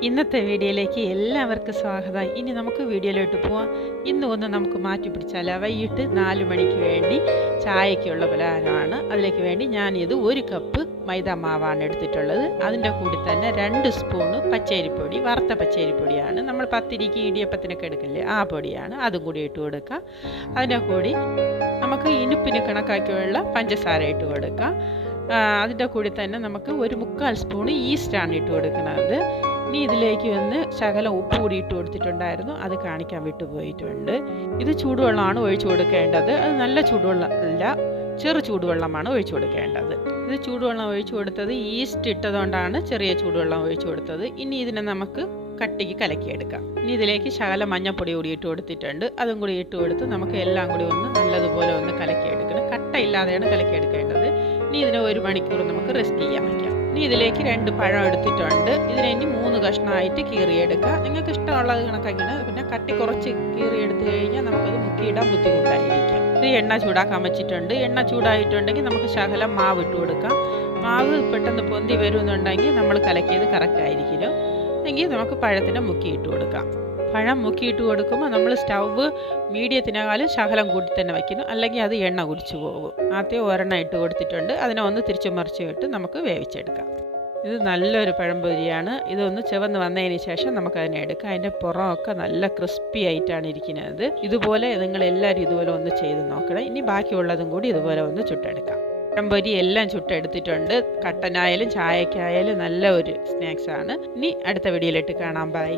ഇന്നത്തെ വീഡിയോയിലേക്ക് എല്ലാവർക്കും സ്വാഗതം. ഇനി നമുക്ക് വീഡിയോയിലോട്ട് പോവാം. ഇന്ന് ഒന്ന് നമുക്ക് മാറ്റി പിടിച്ചാൽ വൈകിട്ട് നാല് മണിക്ക് വേണ്ടി ചായക്കുള്ള പലഹാരമാണ്. അതിലേക്ക് വേണ്ടി ഞാനിത് ഒരു കപ്പ് മൈദ മാവാണ് എടുത്തിട്ടുള്ളത്. അതിന്റെ കൂടി തന്നെ രണ്ട് സ്പൂണ് പച്ചരിപ്പൊടി വറുത്ത പച്ചരിപ്പൊടിയാണ്. നമ്മൾ പത്തിരിക്ക് ഇടിയപ്പത്തിനൊക്കെ എടുക്കില്ലേ ആ പൊടിയാണ്. അതും കൂടി ഇട്ട് കൊടുക്കാം. അതിന്റെ കൂടി നമുക്ക് ഇനിപ്പിന് കണക്കാക്കിയുള്ള പഞ്ചസാര ഇട്ട് കൊടുക്കാം. അതിന്റെ കൂടി തന്നെ നമുക്ക് ഒരു മുക്കാൽ സ്പൂണ് ഈസ്റ്റാണ് ഇട്ട് കൊടുക്കുന്നത്. ഇനി ഇതിലേക്ക് വന്ന് ശകലം ഉപ്പ് കൂടി ഇട്ട് കൊടുത്തിട്ടുണ്ടായിരുന്നു. അത് കാണിക്കാൻ വിട്ടുപോയിട്ടുണ്ട് ഇത് ചൂടുവെള്ളമാണ് ഒഴിച്ചു കൊടുക്കേണ്ടത്. അത് നല്ല ചൂടുവെള്ളം അല്ല ചെറു ചൂടുവെള്ളമാണ് ഒഴിച്ചു കൊടുക്കേണ്ടത്. ഇത് ചൂടുവെള്ളം ഒഴിച്ചു കൊടുത്തത് ഈസ്റ്റ് ഇട്ടതുകൊണ്ടാണ് ചെറിയ ചൂടുവെള്ളം ഒഴിച്ചു കൊടുത്തത്. ഇനി ഇതിനെ നമുക്ക് കട്ടിക്ക് കലക്കിയെടുക്കാം. ഇനി ഇതിലേക്ക് ശകലം മഞ്ഞപ്പൊടി കൂടി ഇട്ട് കൊടുത്തിട്ടുണ്ട്. അതും കൂടി ഇട്ട് കൊടുത്ത് നമുക്ക് എല്ലാം കൂടി ഒന്ന് നല്ലതുപോലെ ഒന്ന് കലക്കിയെടുക്കണം. കട്ടയില്ലാതെയാണ് കലക്കിയെടുക്കേണ്ടത്. ഇനി ഇതിനെ ഒരു മണിക്കൂർ നമുക്ക് റെസ്റ്റ് ചെയ്യാൻ വയ്ക്കാം. ഇനി ഇതിലേക്ക് രണ്ട് പഴം എടുത്തിട്ടുണ്ട്. മൂന്ന് കഷ്ണമായിട്ട് കീറിയെടുക്കുക. നിങ്ങൾക്ക് ഇഷ്ടമുള്ളത് കണക്കാക്കിയാണ് പിന്നെ കട്ടി കുറച്ച് കീറിയെടുത്ത് കഴിഞ്ഞാൽ നമുക്കത് മുക്കിയിടാൻ ബുദ്ധിമുട്ടായിരിക്കും. ഇത് എണ്ണ ചൂടാക്കാൻ വെച്ചിട്ടുണ്ട്. എണ്ണ ചൂടായിട്ടുണ്ടെങ്കിൽ നമുക്ക് ശകലം മാവ് ഇട്ട് കൊടുക്കാം. മാവ് പെട്ടെന്ന് പൊന്തി വരുമെന്നുണ്ടെങ്കിൽ നമ്മൾ കലക്കിയത് കറക്റ്റ് ആയിരിക്കില്ല. എങ്കിൽ നമുക്ക് പഴത്തിന് മുക്കിയിട്ട് കൊടുക്കാം. പഴം മുക്കിയിട്ട് കൊടുക്കുമ്പോൾ നമ്മൾ സ്റ്റൗവ് മീഡിയത്തിനേക്കാളും ശകലം കൂട്ടി തന്നെ വയ്ക്കുന്നു അല്ലെങ്കിൽ അത് എണ്ണ കുടിച്ചു പോകും. ആദ്യം ഒരെണ്ണ ഇട്ട് കൊടുത്തിട്ടുണ്ട്. അതിനെ ഒന്ന് തിരിച്ചു മറിച്ച് ഇട്ട് നമുക്ക് വേവിച്ചെടുക്കാം. ഇത് നല്ലൊരു പഴംപൊരിയാണ്. ഇതൊന്ന് ചുവന്ന് വന്നതിന് ശേഷം നമുക്കതിനെ എടുക്കാം. അതിന്റെ പുറമൊക്കെ നല്ല ക്രിസ്പി ആയിട്ടാണ് ഇരിക്കുന്നത്. ഇതുപോലെ നിങ്ങൾ എല്ലാവരും ഇതുപോലെ ഒന്ന് ചെയ്ത് നോക്കണം. ഇനി ബാക്കിയുള്ളതും കൂടി ഇതുപോലെ ഒന്ന് ചുട്ടെടുക്കാം. പഴംപൊരി എല്ലാം ചുട്ടെടുത്തിട്ടുണ്ട്. കട്ടനായാലും ചായക്കായാലും നല്ല ഒരു സ്നാക്സ് ആണ് ഇനി അടുത്ത വീഡിയോയിലിട്ട് കാണാം. ബൈ.